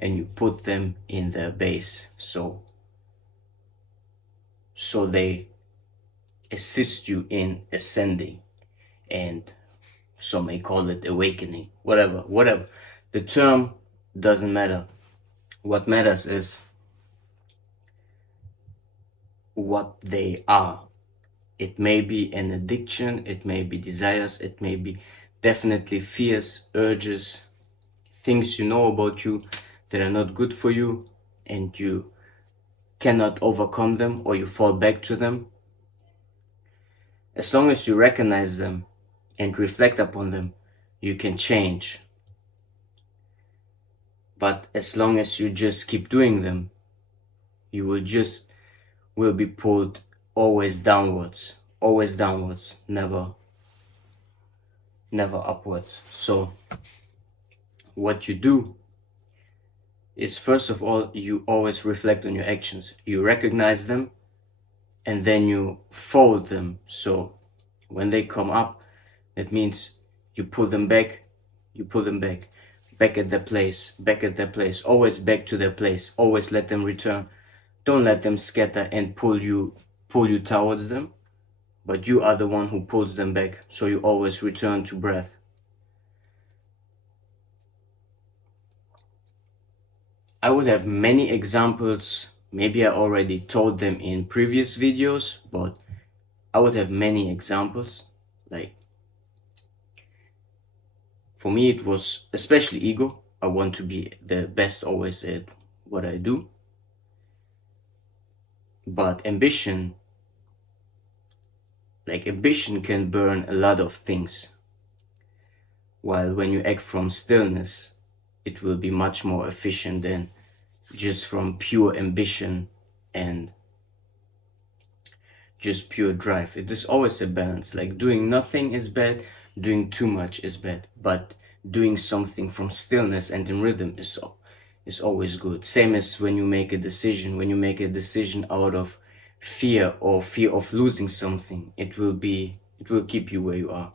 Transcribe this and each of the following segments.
and you put them in their base, so they assist you in ascending, and some may call it awakening, whatever. The term doesn't matter. What matters is what they are. It may be an addiction, it may be desires, it may be definitely fears, urges, things you know about you that are not good for you, and you cannot overcome them, or you fall back to them. As long as you recognize them and reflect upon them, you can change. But as long as you just keep doing them, you will be pulled always downwards, never upwards. So what you do is, first of all, you always reflect on your actions. You recognize them, and then you fold them. So when they come up, that means you pull them back, back at their place, always back to their place, always let them return. Don't let them scatter and pull you towards them, but you are the one who pulls them back, so you always return to breath. I would have many examples. Maybe I already told them in previous videos, but I would have many examples. Like, for me, it was especially ego. I want to be the best always at what I do. But ambition can burn a lot of things. While when you act from stillness, it will be much more efficient than just from pure ambition and just pure drive. It is always a balance. Like, doing nothing is bad, doing too much is bad, but doing something from stillness and in rhythm is always good. Same as when you make a decision. When you make a decision out of fear of losing something, it will keep you where you are.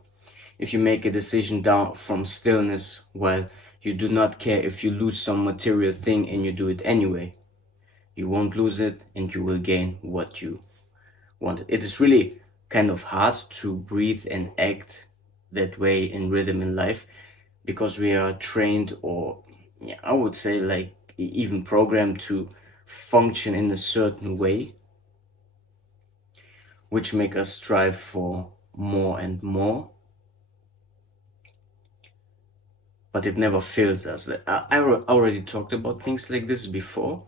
If you make a decision down from stillness, while you do not care if you lose some material thing and you do it anyway, you won't lose it and you will gain what you wanted. It is really kind of hard to breathe and act that way in rhythm in life, because we are trained, or I would say like even programmed to function in a certain way, which make us strive for more and more. But it never fills us. I already talked about things like this before,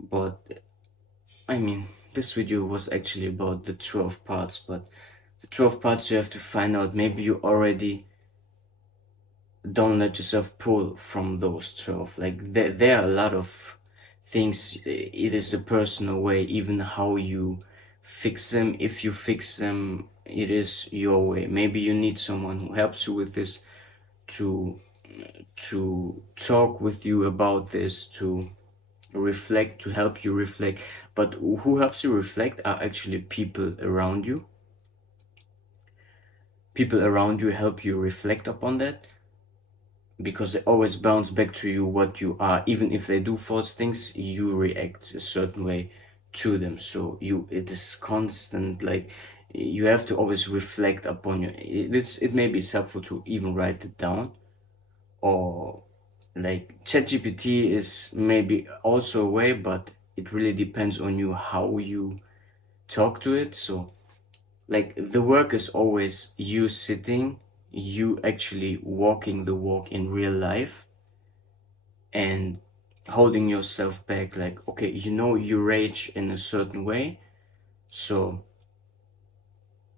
but I mean, this video was actually about the 12 parts, but the 12 parts you have to find out. Maybe you already don't let yourself pull from those 12. Like, there are a lot of things. It is a personal way, even how you fix them. If you fix them, it is your way. Maybe you need someone who helps you with this, to talk with you about this, to reflect, to help you reflect. But who helps you reflect are actually people around you. People around you help you reflect upon that, because they always bounce back to you what you are. Even if they do false things, you react a certain way to them. So it is constant. Like, you have to always reflect upon you. It may be helpful to even write it down, or like ChatGPT is maybe also a way, but it really depends on you how you talk to it. So like, the work is always you sitting, you actually walking the walk in real life, and holding yourself back. Like, okay, you rage in a certain way, so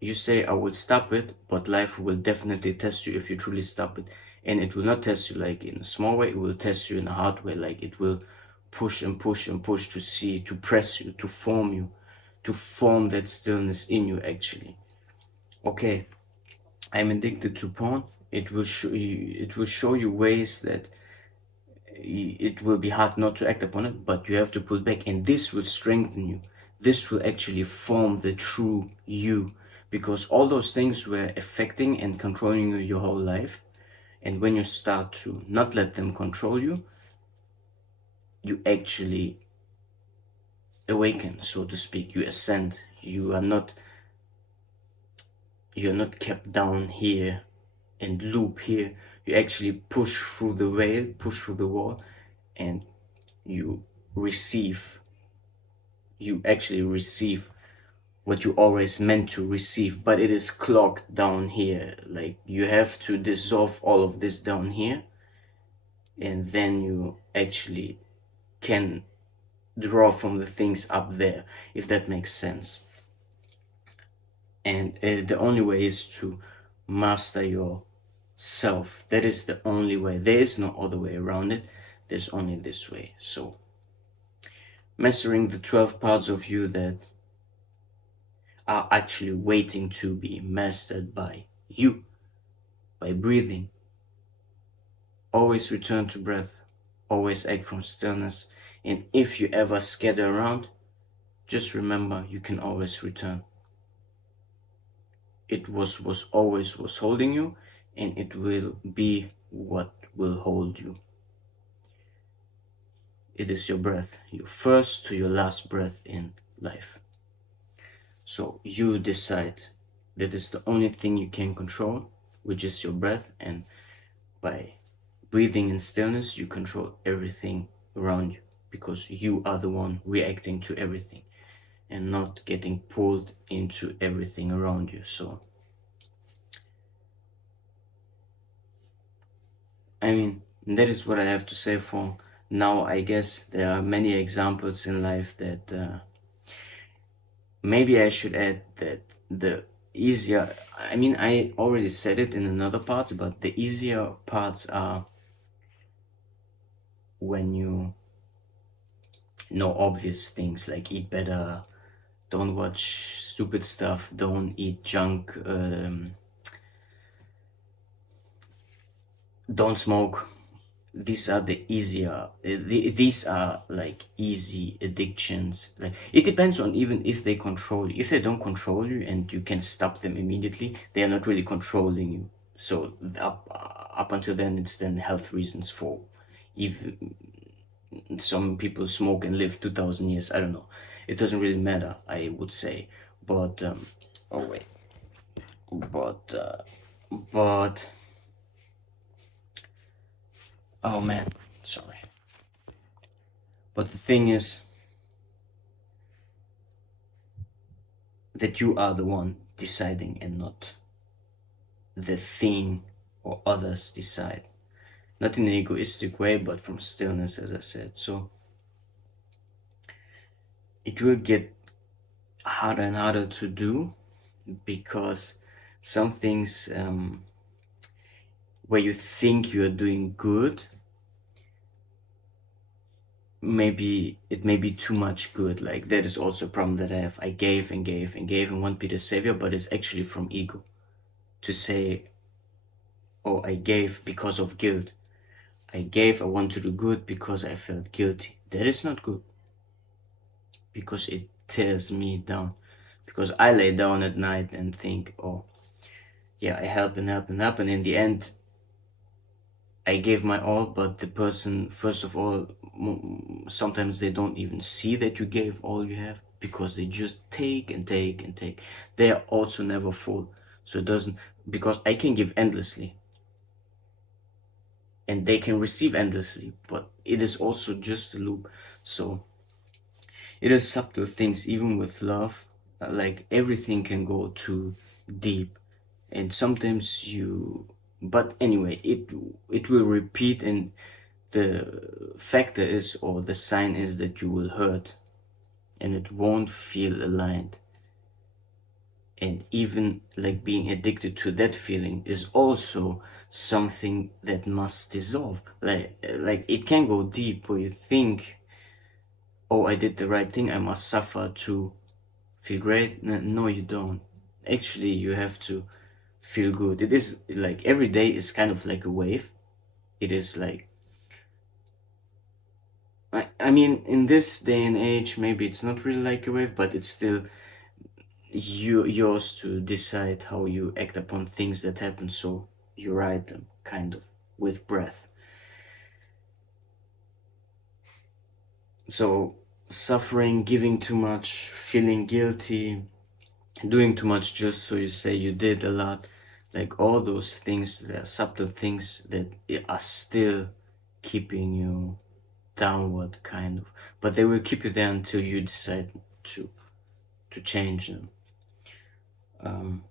you say, I will stop it, but life will definitely test you if you truly stop it. And it will not test you like in a small way, it will test you in a hard way. Like, it will push and push and push to press you, to form that stillness in you actually. Okay, I'm addicted to porn. It will show you ways that it will be hard not to act upon it, but you have to pull back, and this will strengthen you. This will actually form the true you, because all those things were affecting and controlling you your whole life. And when you start to not let them control you, you actually awaken, so to speak. You ascend. You're not kept down here and loop here. You actually push through the veil, push through the wall, and you receive. You actually receive what you always meant to receive, but it is clogged down here. Like, you have to dissolve all of this down here, and then you actually can draw from the things up there, if that makes sense. And the only way is to master yourself. That is the only way. There is no other way around it. There's only this way. So mastering the 12 parts of you that are actually waiting to be mastered by you, by breathing. Always return to breath. Always act from stillness. And if you ever scatter around, just remember you can always return. It was always was holding you, and it will be what will hold you. It is your breath, your first to your last breath in life. So you decide. That is the only thing you can control, which is your breath, and by breathing in stillness, you control everything around you, because you are the one reacting to everything and not getting pulled into everything around you. So I mean, that is what I have to say for now. I guess there are many examples in life that maybe I should add that the easier, I mean, I already said it in another part, but the easier parts are when you know obvious things, like eat better, don't watch stupid stuff, don't eat junk, don't smoke. These are the easier, these are like easy addictions. Like, it depends on even if they control you. If they don't control you and you can stop them immediately, they are not really controlling you. So up until then, it's then health reasons for even some people smoke and live 2000 years. I don't know, it doesn't really matter, I would say. But oh wait, but oh man, sorry. But the thing is that you are the one deciding, and not the thing or others decide. Not in an egoistic way, but from stillness, as I said. So it will get harder and harder to do, because some things where you think you are doing good, maybe it may be too much good. Like, that is also a problem that I have. I gave and gave and gave and want to be the savior, but it's actually from ego to say, oh, I gave because of guilt. I gave, I want to do good because I felt guilty. That is not good, because it tears me down. Because I lay down at night and think, oh, yeah, I help and help and help, and in the end, I gave my all, but the person, first of all, sometimes they don't even see that you gave all you have, because they just take and take and take. They are also never full. So it doesn't, because I can give endlessly and they can receive endlessly, but it is also just a loop. So it is subtle things, even with love. Like, everything can go too deep, and sometimes but anyway, it will repeat, and the factor is, or the sign is, that you will hurt and it won't feel aligned. And even like being addicted to that feeling is also something that must dissolve. Like it can go deep where you think, oh, I did the right thing, I must suffer to feel great. No, you don't. Actually, you have to feel good. It is like every day is kind of like a wave. It is like, I mean, in this day and age, maybe it's not really like a wave, but it's still yours to decide how you act upon things that happen. So you ride them, kind of, with breath. So suffering, giving too much, feeling guilty, doing too much just so you say you did a lot, like all those things, they are subtle things that are still keeping you downward, kind of, but they will keep you there until you decide to change them. um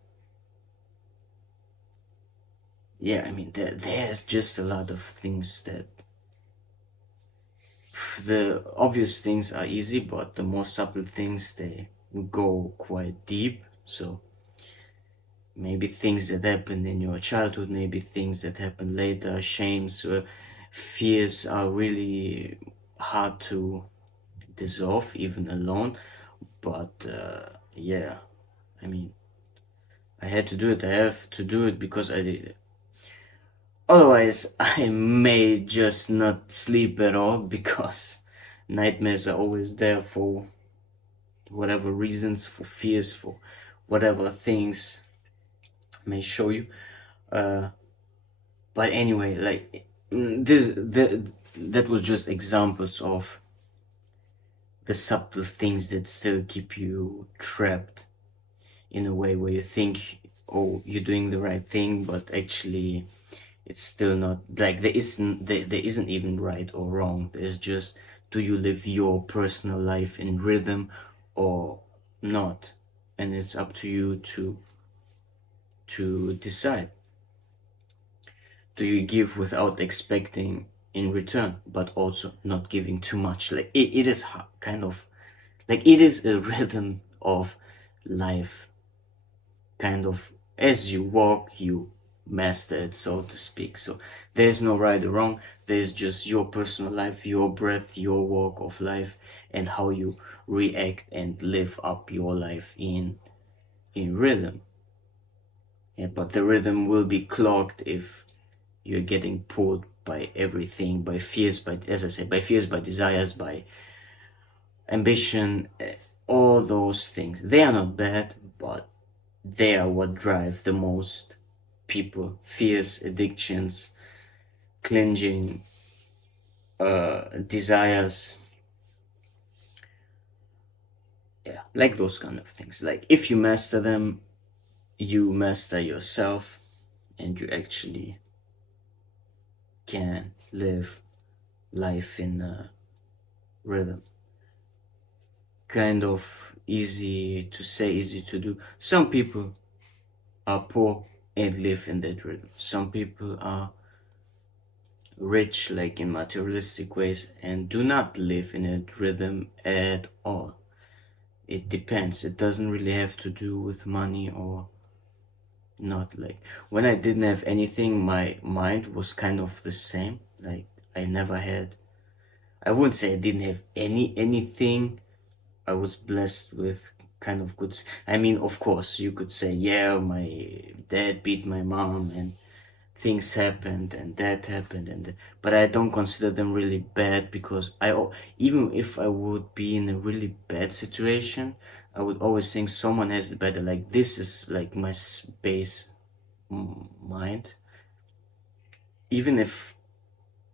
yeah, I mean, there's just a lot of things that, the obvious things are easy, but the more subtle things, they go quite deep. So maybe things that happened in your childhood, maybe things that happen later, shames, fears are really hard to dissolve even alone. But yeah, I mean, I had to do it. I have to do it because I did it. Otherwise, I may just not sleep at all because nightmares are always there for whatever reasons, for fears, for whatever things may show you. Uh, but anyway, like, that was just examples of the subtle things that still keep you trapped in a way where you think, oh, you're doing the right thing, but actually it's still not. Like, there isn't even right or wrong. There's just, do you live your personal life in rhythm or not? And it's up to you to decide. Do you give without expecting in return, but also not giving too much? Like, it is kind of like, it is a rhythm of life, kind of. As you walk, you master it, so to speak. So there's no right or wrong. There's just your personal life, your breath, your walk of life, and how you react and live up your life in rhythm. Yeah, but the rhythm will be clogged if you're getting pulled by everything, by fears, by, as I said, by fears, by desires, by ambition, all those things. They are not bad, but they are what drive the most people. Fears, addictions, clinging, desires. Yeah, like those kind of things. Like, if you master them, you master yourself, and you actually can live life in a rhythm. Kind of easy to say, easy to do. Some people are poor and live in that rhythm. Some people are rich, like in materialistic ways, and do not live in a rhythm at all. It depends. It doesn't really have to do with money or not. Like, when I didn't have anything, my mind was kind of the same. Like, I never had, I wouldn't say I didn't have anything. I was blessed with kind of good. I mean, of course, you could say, yeah, my dad beat my mom and things happened and that happened, but I don't consider them really bad, because even if I would be in a really bad situation, I would always think someone has it better. Like, this is like my base mind. Even if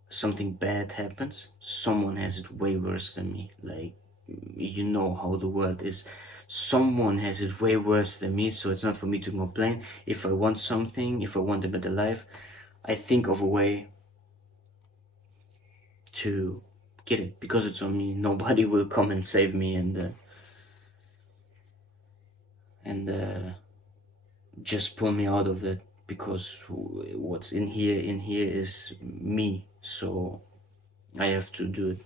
something bad happens, someone has it way worse than me. Like, you know how the world is. Someone has it way worse than me, so it's not for me to complain. If I want something, if I want a better life, I think of a way to get it, because it's on me. Nobody will come and save me and just pull me out of it, because what's in here is me. So I have to do it.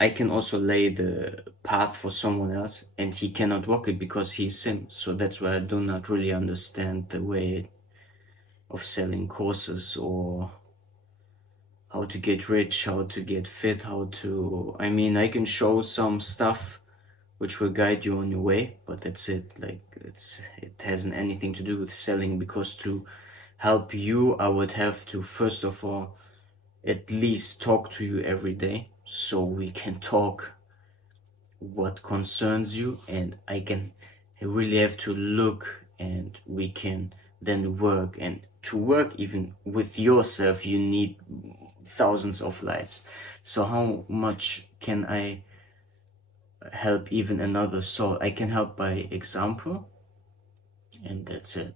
I can also lay the path for someone else, and he cannot walk it because he's sin. So that's why I do not really understand the way of selling courses, or how to get rich, how to get fit, how to. I mean, I can show some stuff which will guide you on your way, but that's it. Like, it hasn't anything to do with selling, because to help you, I would have to first of all at least talk to you every day, so we can talk what concerns you, and I really have to look, and we can then work. And to work even with yourself, you need thousands of lives. So how much can I help even another soul? I can help by example, and that's it.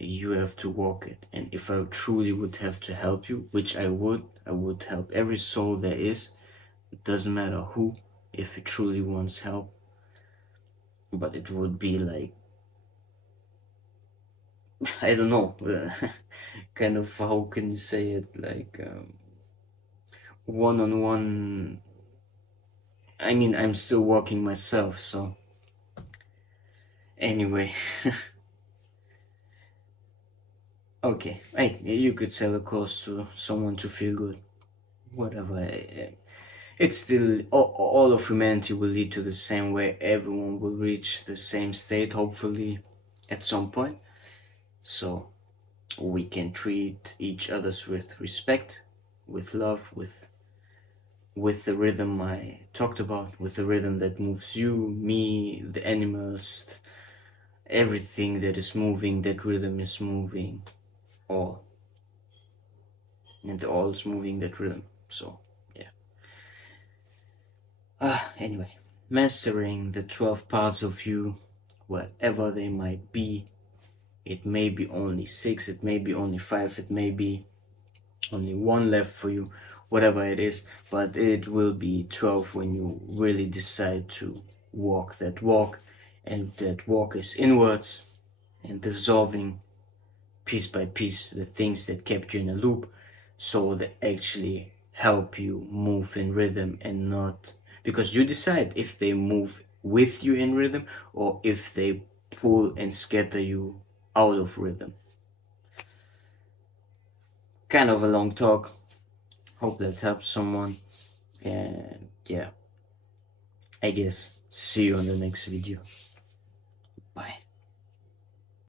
You have to walk it. And if I truly would have to help you, which I would help every soul there is. It doesn't matter who, if it truly wants help. But it would be like, I don't know, kind of, how can you say it, like, one on one. I mean, I'm still walking myself, so anyway. Okay, hey, you could sell a course to someone to feel good, whatever. It's still, all of humanity will lead to the same way. Everyone will reach the same state, hopefully, at some point. So we can treat each others with respect, with love, with the rhythm I talked about, with the rhythm that moves you, me, the animals, everything that is moving, that rhythm is moving, all. And all is moving that rhythm. So, yeah. Anyway, mastering the 12 parts of you, whatever they might be. It may be only 6, it may be only 5, it may be only 1 left for you, whatever it is, but it will be 12 when you really decide to walk that walk, and that walk is inwards and dissolving piece by piece the things that kept you in a loop, so they actually help you move in rhythm, and not because you decide if they move with you in rhythm or if they pull and scatter you out of rhythm. Kind of a long talk. Hope that helps someone. And yeah, I guess see you on the next video. Bye.